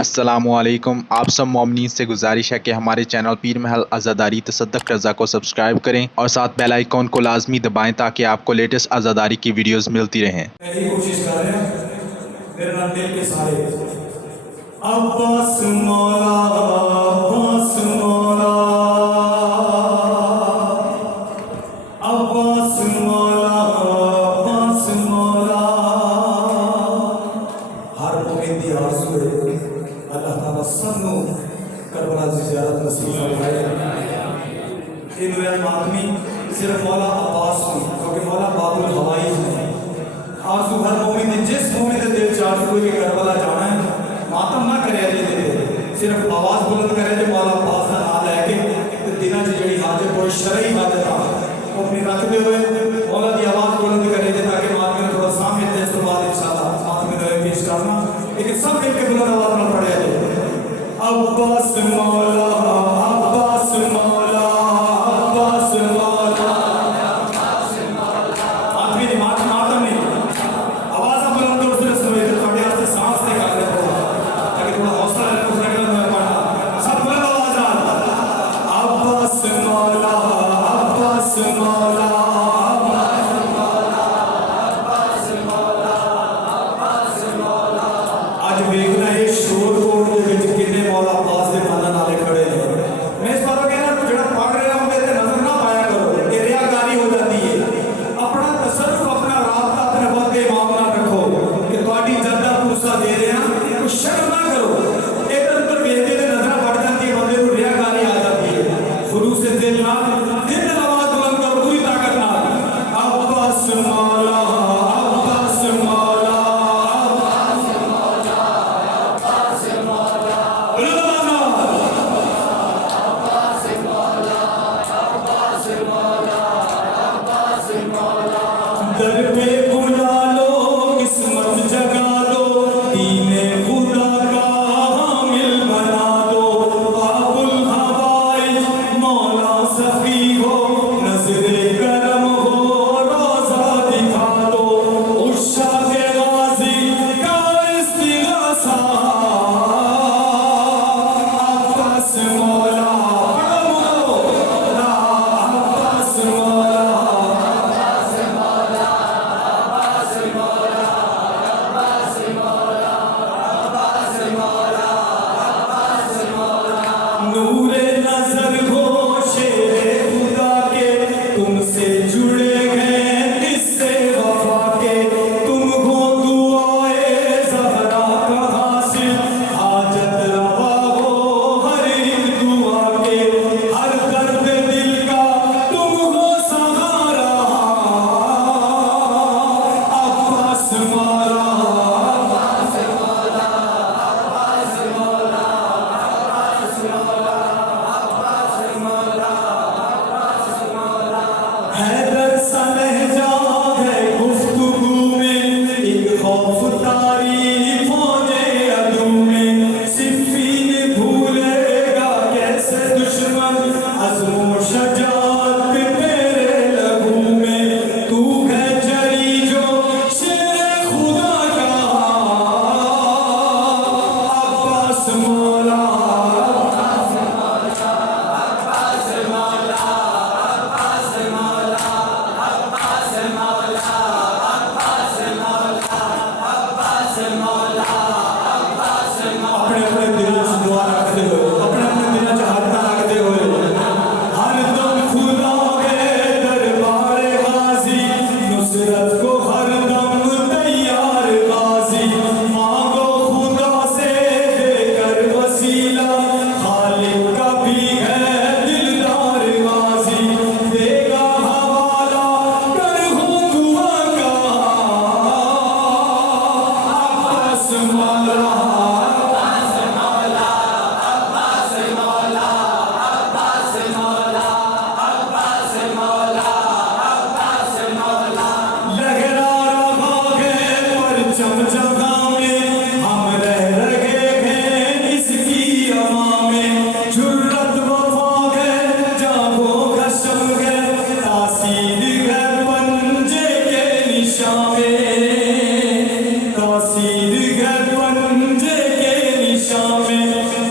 अस्सलामुअलैकुम। आप सब मोमिनीन से गुजारिश है कि हमारे चैनल पीर महल अज़ादारी तसद्दुक़ रज़ा को सब्सक्राइब करें और साथ बेल आइकॉन को लाजमी दबाएं ताकि आपको लेटेस्ट अज़ादारी की वीडियोस मिलती रहें। यही कोशिश कर रहे हैं मेरे नाम दिल के सारे अब्बास मौला अब्बास मौला अब्बास मौला अब्बास मौला हर मोमिन दी आरज़ू है अल्लाह ताला सबनू करबला दी ज़ियारत नसीब फरमाए। ये दुनिया में आदमी सिर्फ मौला अब्बास क्योंकि मौला बाबुल हवाई है। आरज़ू हर मोमिन ने जिस मोमिन के दिल च आरज़ू है कि करबला जाना है मातम ना करे अजे सिर्फ आवाज़ बुलंद करे जो मौला अब्बास का नाम लैके दिनों च जी हाजत कोई शरई हाजत आ वो अपनी रखते हुए मौला की आवाज़ बुलंद करे ताकि मातम ने थोड़ा सामने दे इस तो बाद इंशाअल्लाह मातम ने पेश करना लेकिन सब मिलकर बुलंद आवाज़ में पढ़े अब्बास मौला अब्बास मौला अब्बास मौला आदमी ने मातम ने आवाज़ बुलंद और उसने सुने तो थोड़े आस्ते सांस से कर रहे हो ताकि थोड़ा हौसला रखो उसने में पढ़ा सब बुलंद आवाज़ आ अब्बास मौला अब्बास मौला आज वेखना है शोर कोट के विच किन्ने मौला अब्बास दे मानन वाले खड़े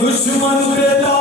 दुश्मन पे